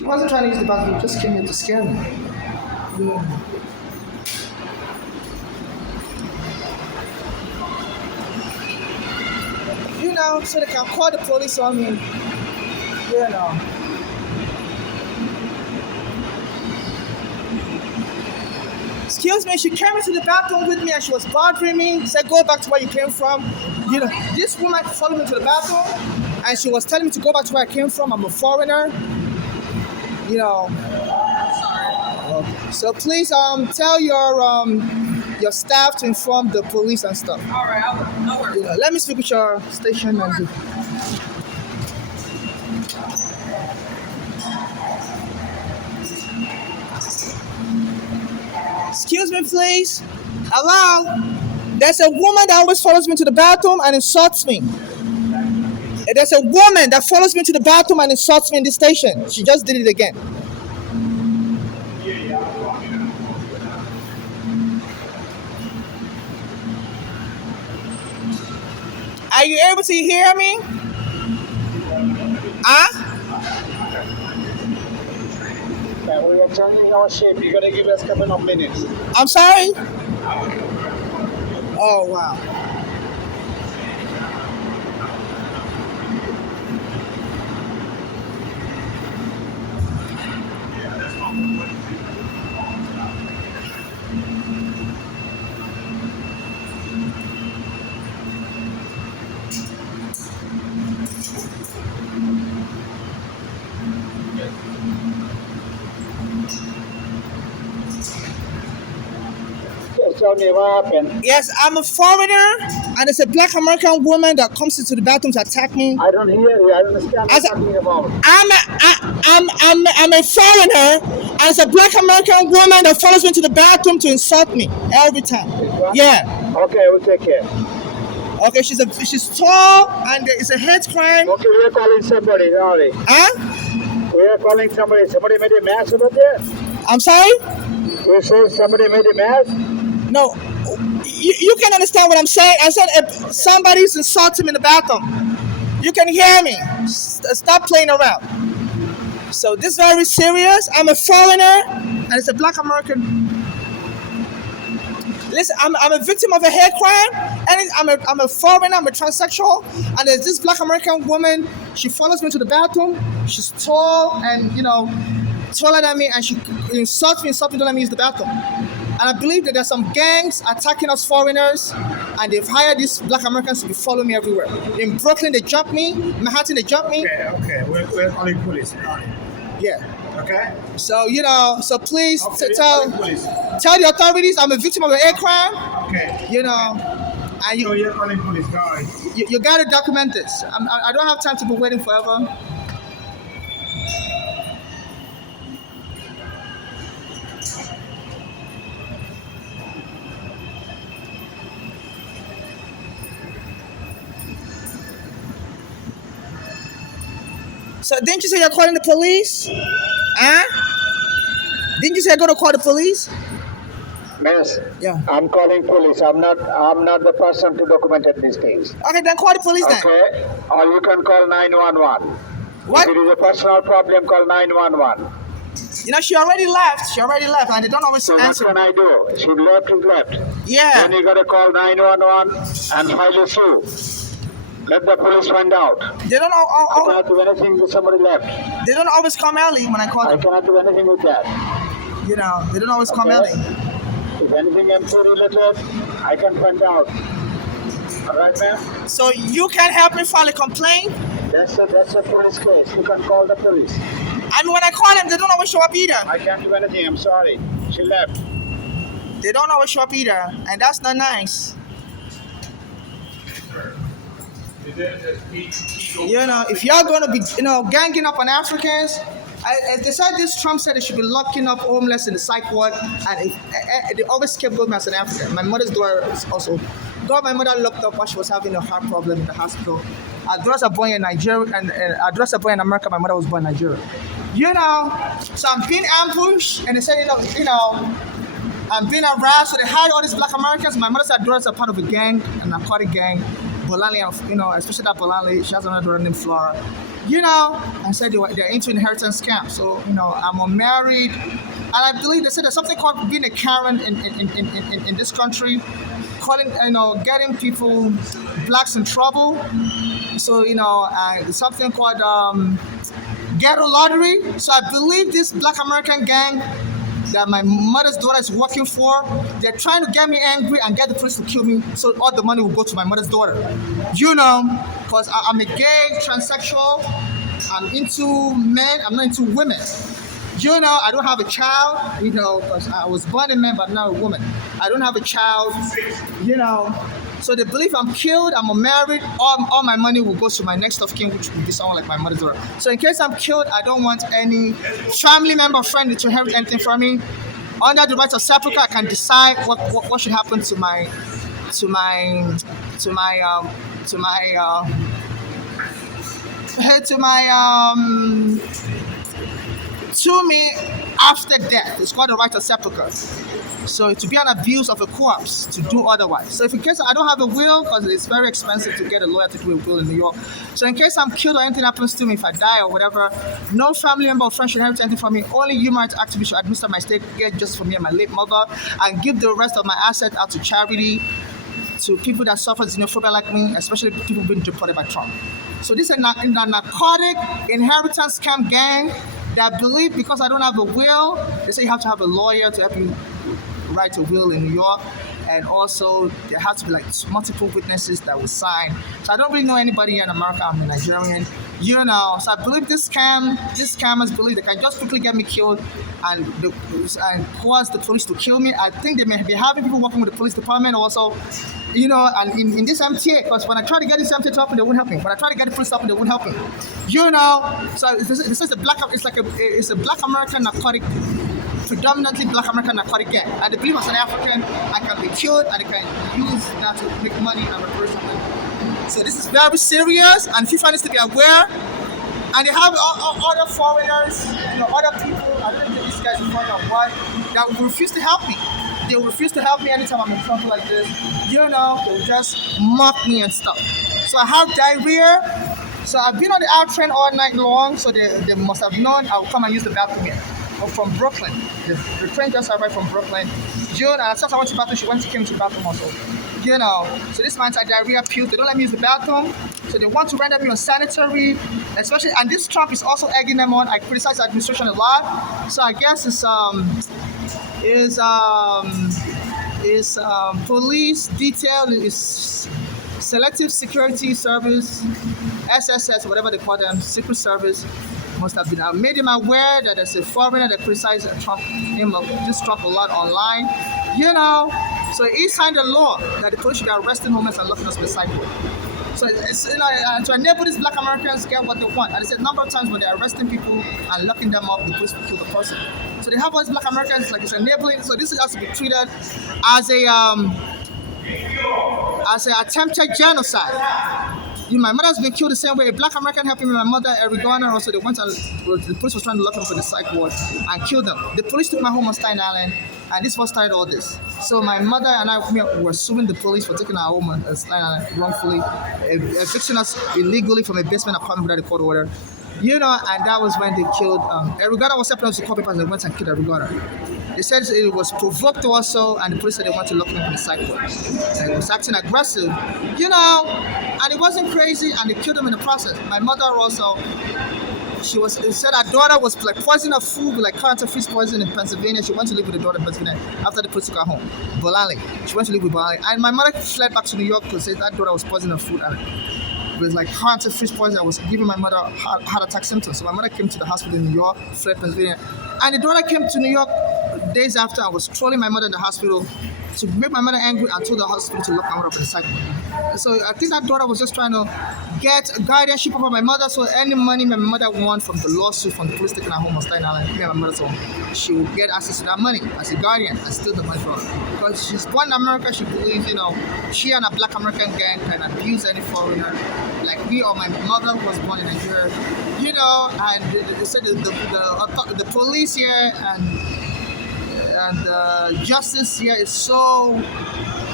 She wasn't trying to use the bathroom, just came here to scare me. Yeah. So they can call the police on me. You know. Excuse me, she came into the bathroom with me and she was bothering me. Said, go back to where you came from. This woman followed me to the bathroom and she was telling me to go back to where I came from. I'm a foreigner. You know. Okay. So please tell your staff to inform the police and stuff. All right, I'll work. Let me speak with your station and Excuse me, please. Hello? There's a woman that always follows me to the bathroom and insults me. There's a woman that follows me to the bathroom and insults me in the station. She just did it again. Are you able to hear me? Huh? We are changing our shape. You're gonna give us a couple of minutes. I'm sorry? Oh, wow. Tell me what happened. Yes, I'm a foreigner, and it's a black American woman that comes into the bathroom to attack me. I don't hear you. I don't understand what you're talking about. I'm a foreigner, and it's a black American woman that follows me to the bathroom to insult me every time. Yeah. Okay, we'll take care. Okay, she's tall, and it's a hate crime. Okay, we are calling somebody. Sorry. Huh? We are calling somebody. Somebody made a mess over there. I'm sorry? You say somebody made a mess? No, you can understand what I'm saying. I said if somebody's insulting me in the bathroom, you can hear me. Stop playing around. So this is very serious. I'm a foreigner, and it's a black American. Listen, I'm a victim of a hate crime, and I'm a foreigner. I'm a transsexual, and there's this black American woman. She follows me to the bathroom. She's tall and taller than me, and she insults me, don't let me use the bathroom. And I believe that there's some gangs attacking us foreigners, and they've hired these black Americans to follow me everywhere. In Brooklyn, they jumped me. Manhattan, they jumped me. Okay. We're calling police. Yeah. Okay? So, so please tell the authorities I'm a victim of an hate crime. Okay. And you're calling police, guys. You got to document this. I don't have time to be waiting forever. So didn't you say you're calling the police? Huh? Didn't you say you're going to call the police? Yes. Yeah. I'm calling police. I'm not the person to document these things. Okay, then call the police then. Okay. Or you can call 911. What? If it is a personal problem, call 911. She already left. And they don't always answer. What can I do? She left. Yeah. Then you gotta call 911 and file a suit. Let the police find out. They don't I cannot do anything with somebody left. They don't always come early when I call them. I cannot do anything with that. They don't always come early. If anything MC related, I can find out. All right, ma'am? So you can help me file a complaint? That's a police case. You can call the police. I mean, when I call them, they don't always show up either. I can't do anything. I'm sorry. She left. They don't always show up either, and that's not nice. If you're going to be, ganging up on Africans, they said Trump said they should be locking up homeless in the psych ward, and they always kept going as an African. My mother's daughter is also got my mother locked up while she was having a heart problem in the hospital. Our daughters are born in Nigeria, and our daughters are born in America. My mother was born in Nigeria. So I'm being ambushed, and they said, I'm being harassed. So they hired all these black Americans. My mother's daughters are part of a gang, a narcotic gang. Bolali, especially that Bolali, she has another daughter named Flora. I said they're into inheritance scam. So, I'm unmarried. And I believe they said there's something called being a Karen in this country, calling, getting people, blacks in trouble. So, something called ghetto lottery. So I believe this black American gang that my mother's daughter is working for, they're trying to get me angry and get the police to kill me so all the money will go to my mother's daughter. Because I'm a gay, transsexual, I'm into men, I'm not into women. I don't have a child, because I was born a man but not a woman. I don't have a child, So they believe I'm killed, I'm unmarried, all my money will go to my next of kin, which will be someone like my mother's daughter. So in case I'm killed, I don't want any family member or friend to inherit anything from me. Under the rights of sepulchre, I can decide what should happen to my to my to my to my to my to me after death. It's called the right of sepulchre. So to be an abuse of a corpse to do otherwise. So if in case I don't have a will, because it's very expensive to get a lawyer to do a will in New York. So in case I'm killed or anything happens to me, if I die or whatever, no family member or friend should inherit anything from me. Only human rights activists should administer my state get just for me and my late mother, and give the rest of my assets out to charity, to people that suffer xenophobia like me, especially people being deported by Trump. So this is a narcotic inheritance scam gang that believe because I don't have a will, they say you have to have a lawyer to help you write a will in New York, and also there has to be like multiple witnesses that will sign. So I don't really know anybody here in America. I'm a Nigerian, So I believe these scammers believe they can just quickly get me killed and cause the police to kill me. I think they may be having people working with the police department also, and in this MTA, because when I try to get this MTA to help me, they won't help me. When I try to get the police to help me, they won't help me. So this is it's a black American narcotic, predominantly black American narcotic gang. And they believe as an African, I can be killed and I can use that to make money and reverse something. So this is very serious, and FIFA needs to be aware. And they have other foreigners, other people, I don't think these guys are foreign or what, that will refuse to help me. They will refuse to help me anytime I'm in trouble like this. They will just mock me and stuff. So I have diarrhea. So I've been on the R train all night long, so they must have known I'll come and use the bathroom here. From Brooklyn. The train just arrived from Brooklyn. And since I went to the bathroom, she came to the bathroom also. So this man's diarrhea pills. They don't let me use the bathroom. So they want to render me unsanitary, especially, and this Trump is also egging them on. I criticize the administration a lot. So I guess it's police detail, is selective security service, SSS, whatever they call them, secret service. Must have been made him aware that there's a foreigner that criticized Trump a lot online. So he signed a law that the police should be arresting homeless and locking us in the sidewalk. So it's to enable these black Americans get what they want. And I said a number of times when they're arresting people and locking them up, the police will kill the person. So they have all these black Americans like it's enabling. So this has to be treated as an attempted genocide. My mother's been killed the same way. A black American helping me, my mother, Eric Garner, also they went and the police was trying to lock them for the psych ward and kill them. The police took my home on Staten Island, and this was started all this. So my mother and I were suing the police for taking our home on Staten Island wrongfully, evicting us illegally from a basement apartment without a court order. And that was when they killed Eric Garner was helping us to call papers and they went and killed Eric Garner. They said it was provoked also, and the police said they wanted to lock him in the psych ward. And it was acting aggressive, and it wasn't crazy, and they killed him in the process. My mother also, it said her daughter was like poisoning her food with like counterfeit poison in Pennsylvania. She went to live with her daughter in Pennsylvania after the police took her home. Bolali. She went to live with Bolali. And my mother fled back to New York because that daughter was poisoning her food. And it was like counterfeit poison that was giving my mother heart attack symptoms. So my mother came to the hospital in New York, fled Pennsylvania. And the daughter came to New York days after. I was trolling my mother in the hospital to make my mother angry and told the hospital to lock my mother up in the cycle. So I think that daughter was just trying to get guardianship over my mother, so any money my mother won from the lawsuit from the police taking her home on Staten Island, my mother's home, she would get access to that money as a guardian and steal the money from her. Because she's born in America, she believes, she and a black American gang can abuse any foreigner, like me or my mother who was born in Nigeria, and they said the police here and justice here is so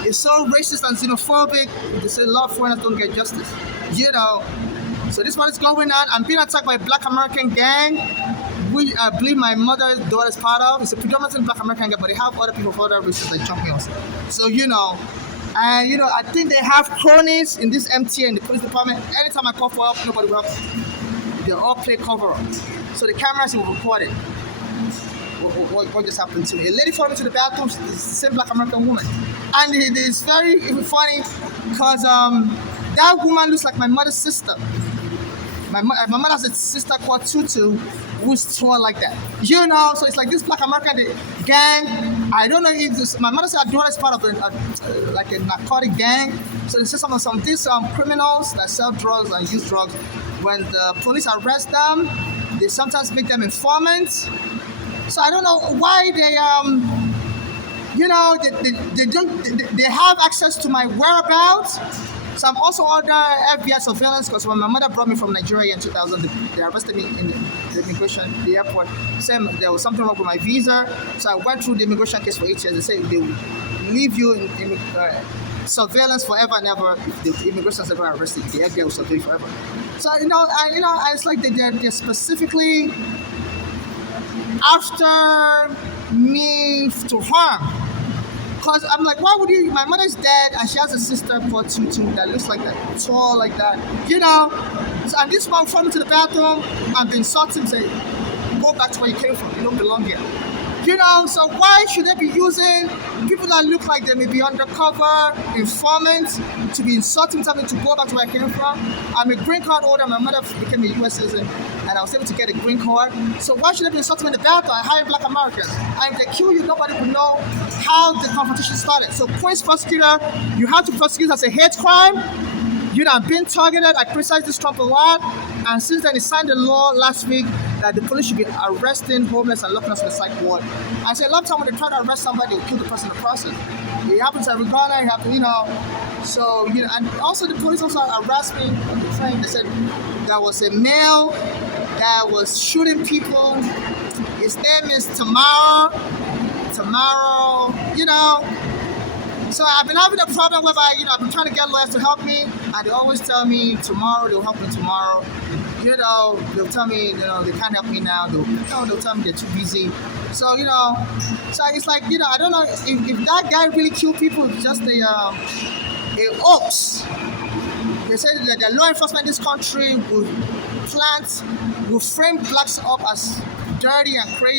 is so racist and xenophobic. They say a lot of foreigners don't get justice. You know. So this one is going on. I'm being attacked by a Black American gang, which I believe my mother's daughter is part of. It's a predominantly Black American gang, but they have other people from other races like jumping us. So and I think they have cronies in this MTA in the police department. Anytime I call for help, nobody will help. They all play cover up. So the cameras will record it. What just happened to me? A lady followed me to the bathroom. It's the same Black American woman, and it's very funny because that woman looks like my mother's sister. My mother has a sister called Tutu who's tall like that. So it's like this Black American gang. I don't know if this. My mother said her daughter is part of like a narcotic gang. So it's just some these criminals that sell drugs and use drugs. When the police arrest them, they sometimes make them informants. So I don't know why they have access to my whereabouts. So I'm also under FBI surveillance because when my mother brought me from Nigeria in 2000, they arrested me in the immigration, the airport. Saying there was something wrong with my visa. So I went through the immigration case for 8 years. They say they will leave you in surveillance forever and ever. If the immigration is ever arrested, the FBI will surveil you forever. So it's like they're specifically after me to harm. Because I'm like, why would you? My mother's dead, and she has a sister called Tutu that looks like that, tall like that, So, and this one followed me to the bathroom and been insulting, say, go back to where you came from. You don't belong here. So why should they be using people that look like they may be undercover informants to be insulting something to go back to where I came from? I'm a green card holder. My mother became a U.S. citizen, and I was able to get a green card. So why should they be insulting me in the bathroom? I hire Black Americans. And if they kill you, nobody would know how the confrontation started. So Queen's prosecutor, you have to prosecute as a hate crime. I'm being targeted. I criticize this Trump a lot. And since then, he signed a law last week that the police should be arresting homeless and locking us in the psych ward. I say a lot of time when they try to arrest somebody, they kill the person in the process. It happens at Regana, it happens, So, and also the police also harassed me on the train. They said there was a male that was shooting people. His name is Tomorrow, So I've been having a problem whereby, I've been trying to get lawyers to help me, and they always tell me tomorrow, they'll help me tomorrow. They'll tell me, they can't help me now. They'll tell me they're too busy. So, so it's like, I don't know if that guy really killed people, it's just a hoax. They say that the law enforcement in this country will frame blacks up as dirty and crazy.